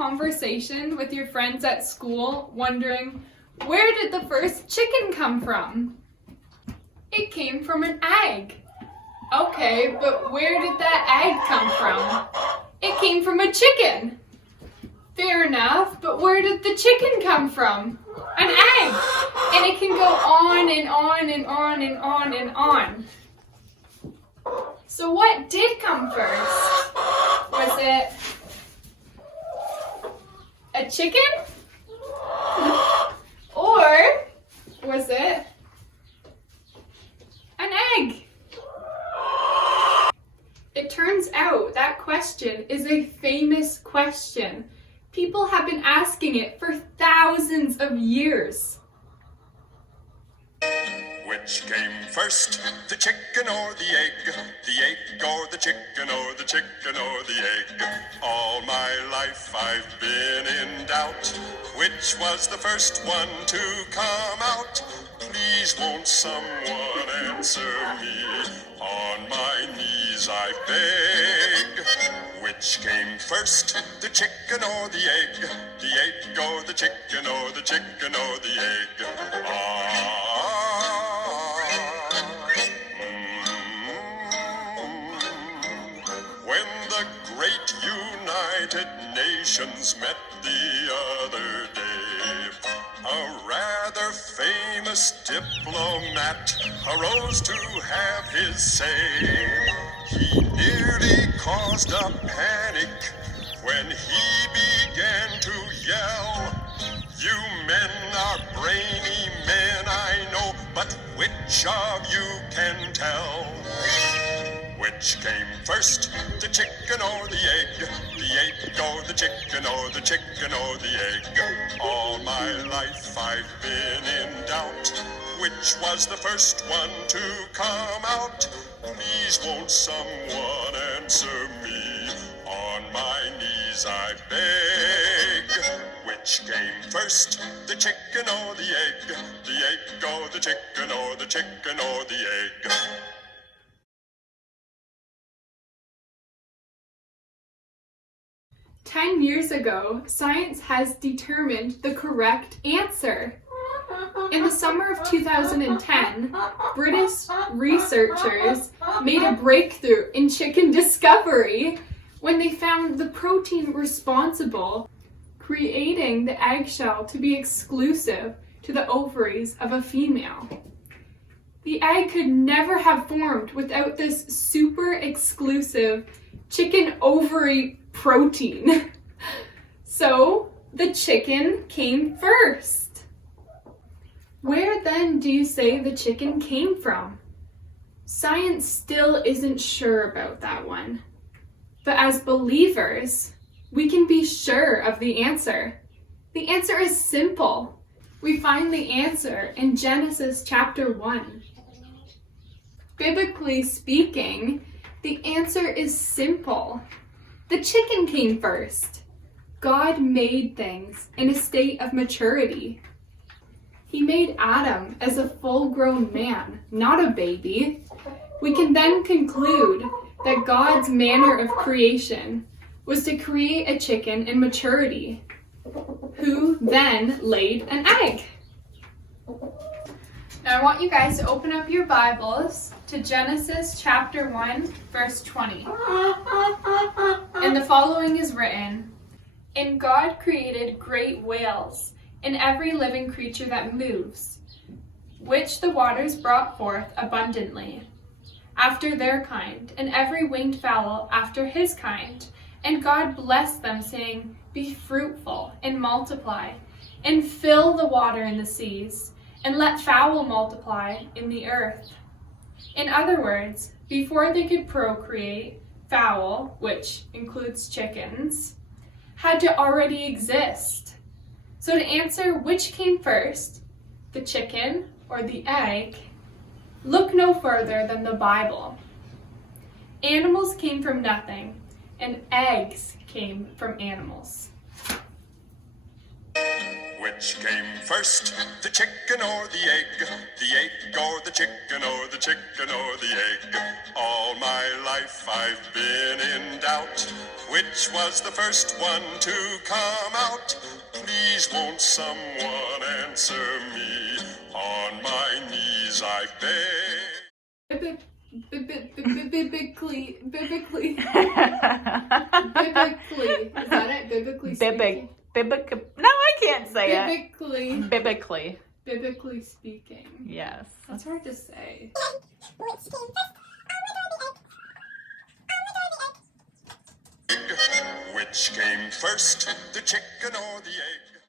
conversation with your friends at school wondering, where did the first chicken come from? It came from an egg. Okay, but where did that egg come from? It came from a chicken. Fair enough, but where did the chicken come from? An egg. And it can go on and on and on and on and on. So what did come first? Was it a chicken? Or was it an egg? It turns out that question is a famous question. People have been asking it for thousands of years. Which came first, the chicken or the egg? The egg or the chicken or the chicken or the egg? All my life I've been in doubt. Which was the first one to come out? Please won't someone answer me? On my knees I beg. Which came first, the chicken or the egg? The egg or the chicken or the chicken or the egg? When the great United Nations met the other day, a rather famous diplomat arose to have his say. He nearly caused a panic when he began to yell, "You men are brainy men, I know, but which of you can tell? Which came first, the chicken or the egg? The egg or the chicken or the chicken or the egg? All my life I've been in doubt. Which was the first one to come out? Please won't someone answer me? On my knees I beg. Which came first, the chicken or the egg? The egg or the chicken or the chicken or the egg? 10 years ago, science has determined the correct answer. In the summer of 2010, British researchers made a breakthrough in chicken discovery when they found the protein responsible creating the eggshell to be exclusive to the ovaries of a female. The egg could never have formed without this super exclusive chicken ovary protein. So the chicken came first. Where then do you say the chicken came from? Science still isn't sure about that one. But as believers, we can be sure of the answer. The answer is simple. We find the answer in Genesis chapter 1. Biblically speaking, the answer is simple. The chicken came first. God made things in a state of maturity. He made Adam as a full-grown man, not a baby. We can then conclude that God's manner of creation was to create a chicken in maturity, who then laid an egg. Now I want you guys to open up your Bibles to Genesis chapter 1, verse 20. And the following is written, "And God created great whales, and every living creature that moves, which the waters brought forth abundantly, after their kind, and every winged fowl after his kind. And God blessed them, saying, Be fruitful, and multiply, and fill the water in the seas, and let fowl multiply in the earth." In other words, before they could procreate, fowl, which includes chickens, had to already exist. So to answer which came first, the chicken or the egg, look no further than the Bible. Animals came from nothing, and eggs came from animals. Which came first, the chicken or the egg? The egg or the chicken or the chicken or the egg? All my life life I've been in doubt. Which was the first one to come out? Please won't someone answer me? On my knees I beg. Biblically. Biblically. Is that it? Biblically speaking? No, I can't say it. Biblically. Biblically. Biblically speaking. Yes. That's hard to say. Which came first, the chicken or the egg?